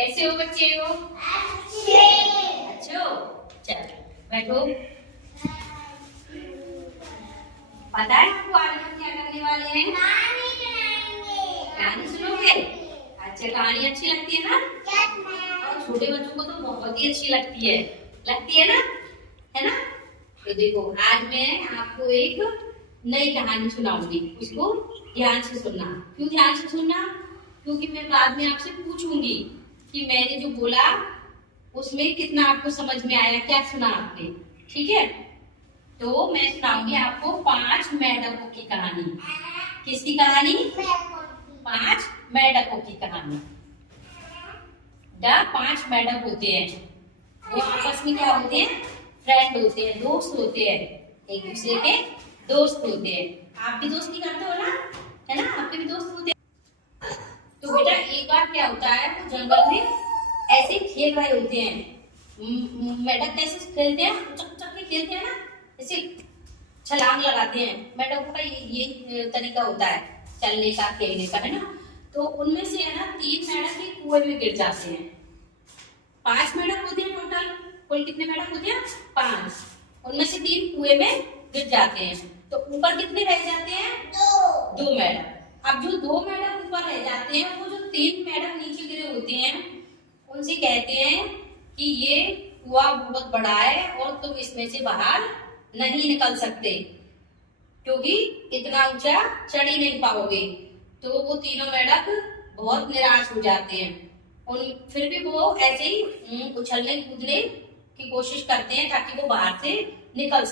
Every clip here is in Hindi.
कैसे हो बच्चे हो? अच्छे हो? चलो बैठो। पता है आपको आज हम क्या करने वाले हैं? कहानी सुनोगे? अच्छा, कहानी अच्छी लगती है ना? और छोटे बच्चों को तो बहुत ही अच्छी लगती है ना? है ना? तो देखो, आज मैं आपको एक नई कहानी सुनाऊंगी, उसको ध्यान से सुनना। क्यों ध्यान से सुनना? क्योंकि मैं बाद में आपसे पूछूंगी कि मैंने जो बोला उसमें कितना आपको समझ में आया, क्या सुना आपने। ठीक है? तो मैं सुनाऊंगी आपको 5 मेंढकों की कहानी। किसकी कहानी? 5 मेंढकों की कहानी। 5 मेंढक होते हैं, वो आपस में क्या होते हैं? फ्रेंड होते हैं, दोस्त होते हैं, एक दूसरे के दोस्त होते हैं। आप भी दोस्ती करते हो ना? है ना? आपके भी दोस्त होते हैं। तो बेटा एक बार क्या होता है, वो जंगल में ऐसे खेल रहे होते हैं। मेंढक कैसे खेलते हैं? चक चक के खेलते हैं ना, ऐसे छलांग लगाते हैं। मेंढकों का ये तरीका होता है चलने का, खेलने का, है ना? तो उनमें से है ना 3 मेंढक एक कुएं में गिर जाते हैं। 5 मेंढक होते हैं टोटल। कुल कितने मेंढक होते हैं? 5। उनमें से 3 कुएं में गिर जाते हैं। तो ऊपर कितने रह जाते हैं? 2 मेंढक। अब जो 2 मेंढक ऊपर रह जाते हैं, वो जो 3 मेंढक नीचे गिरे होते हैं, उनसे कहते हैं कि ये कुआं बहुत बड़ा है और तुम इसमें से बाहर नहीं निकल सकते, क्योंकि इतना ऊंचा चढ़ ही नहीं पाओगे। तो वो तीनों मेंढक बहुत निराश हो जाते हैं। फिर भी वो ऐसे ही उछलने कूदने की कोशिश करते हैं ताकि वो बाहर निकल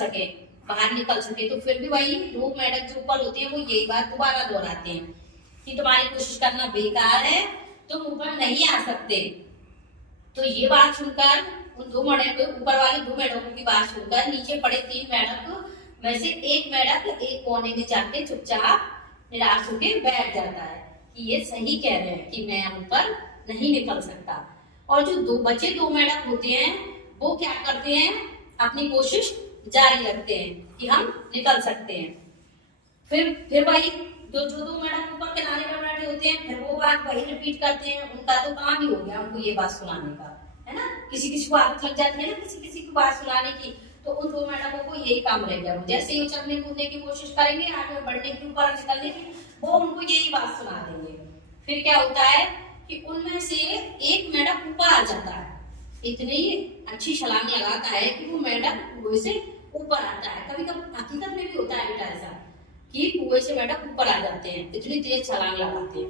सके। तो फिर भी वही 2 मेंढक जो ऊपर होते हैं, वो यही बात दोबारा दोहराते हैं कि तुम्हारी कोशिश करना बेकार है, तुम ऊपर नहीं आ सकते। तो ये बात सुनकर उन 2 मेंढक, ऊपर वाले 2 मेंढकों की बात सुनकर नीचे पड़े 3 मेंढक में से एक मेंढक एक कोने में जाके चुपचाप निराश होकर बैठ जाता है कि ये सही कह रहे हैं कि मैं ऊपर नहीं निकल सकता। और जो बचे 2 मेंढक होते हैं, वो क्या करते हैं? अपनी कोशिश जारी रखते हैं कि हम निकल सकते हैं। फिर भाई जो 2 मेंढक ऊपर किनारे पर बैठे होते हैं, फिर वो बात वही रिपीट करते हैं। उनका तो काम ही हो गया उनको ये बात सुनाने का, है ना? किसी किसी को आदत लग जाती है ना किसी की बात सुनाने की। तो उन 2 मेंढकों को यही काम रह गया। जैसे ही उछलने कूदने की कोशिश करेंगे, आगे बढ़ने की, ऊपर निकलने की, वो उनको यही बात सुना देंगे। फिर क्या होता है कि उनमें से एक मेंढक ऊपर आ जाता है। इतनी अच्छी छलांग लगाता है कि वो मेंढक कुएं से ऊपर आता है। कभी कभी हकीकत में भी होता है बेटा ऐसा कि कुएं से मेंढक ऊपर आ जाते हैं, इतनी तेज छलांग लगाते हैं।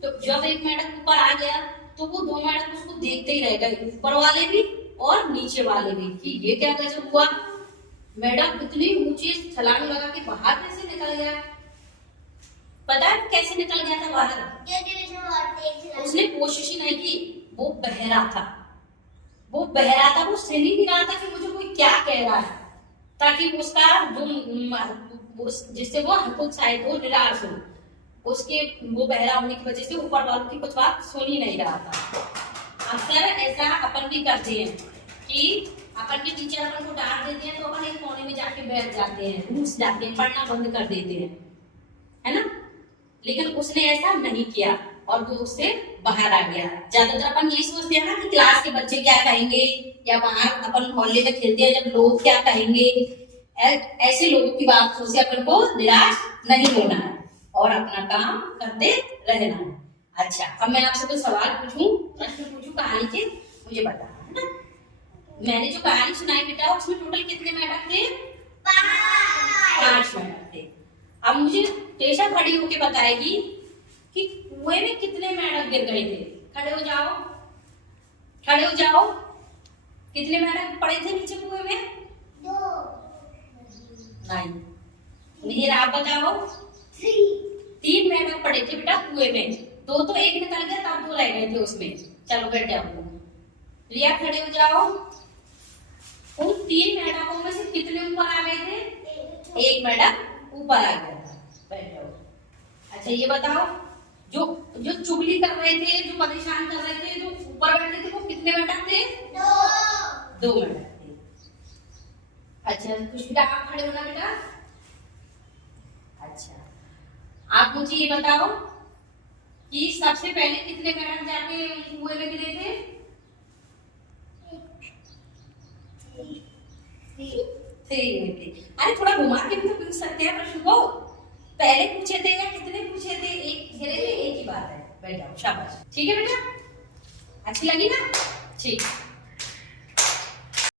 तो जब एक मेंढक ऊपर आ गया, तो वो 2 मेंढक उसको देखते ही रह गए, ऊपर वाले भी और नीचे वाले भी, कि ये क्या गजब हुआ, मेंढक इतनी ऊंची छलांग लगा के बाहर कैसे निकल गया। पता है कैसे निकल गया था बाहर? उसने कोशिश ही नहीं की। वो बहरा था, वो सुन ही नहीं रहा था कि मुझे कोई क्या कह रहा है, ताकि उसका जो जिससे वो हतोत्साहित हो, निराश हो, उसके वो बहरा होने की वजह से ऊपर वालों की कुछ बात सुन ही नहीं रहा था। अक्सर ऐसा अपन भी करते हैं कि अपन के टीचर अपन को डांट देते हैं, तो अपन एक कोने में जाके बैठ जाते हैं, रूस जाते हैं, पढ़ना बंद कर देते हैं, है ना? लेकिन उसने ऐसा नहीं किया और वो उससे बाहर आ गया। ज्यादातर अपन यही सोचते हैं ना कि क्लास के बच्चे क्या कहेंगे, या बाहर अपन मोहल्ले में खेलते हैं जब लोग क्या कहेंगे। ऐसे लोगों की बातों से अपन को निराश नहीं होना है और अपना काम करते रहना है। अच्छा, अब मैं आपसे कुछ सवाल पूछूं, प्रश्न पूछूं कहानी के, मुझे बताना है ना। मैंने जो कहानी सुनाई बेटा, उसमें टोटल कितने मेंढक थे? 5 मेंढक थे। अब मुझे टेशा खड़ी होके बताएगी कि कुएं में कितने मेंढक गिर गए थे। खड़े हो जाओ। कितने मेंढक पड़े थे नीचे कुएं में? 2। नहीं, मिहिर आप बताओ। 3 मेंढक पड़े थे बेटा कुएं में। 2 तो एक निकल गया, तब 2 रह गए थे उसमें। चलो बैठ जाओ। रिया खड़े हो जाओ। उन 3 मेंढकों में से कितने ऊपर आ गए थे? 1 मेंढक ऊपर आ गया था। बैठ जाओ। अच्छा ये बताओ, जो चुगली कर रहे थे, जो परेशान कर रहे थे, जो ऊपर बैठे थे, वो कितने मेंढक थे? 2 मेंढक थे। अच्छा कुछ बेटा आप खड़े होना बेटा। अच्छा आप मुझे ये बताओ, कि सबसे पहले कितने मैडम जाके कुएं में गिरे थे? 3 अरे थोड़ा घुमा के भी तो पूछ सकते हैं प्रश्न को। पहले पूछे थे या कितने पूछे थे? एक घेरे में एक ही बात है। बैठ जाओ, शाबाश। ठीक है बेटा, अच्छी लगी ना? ठीक।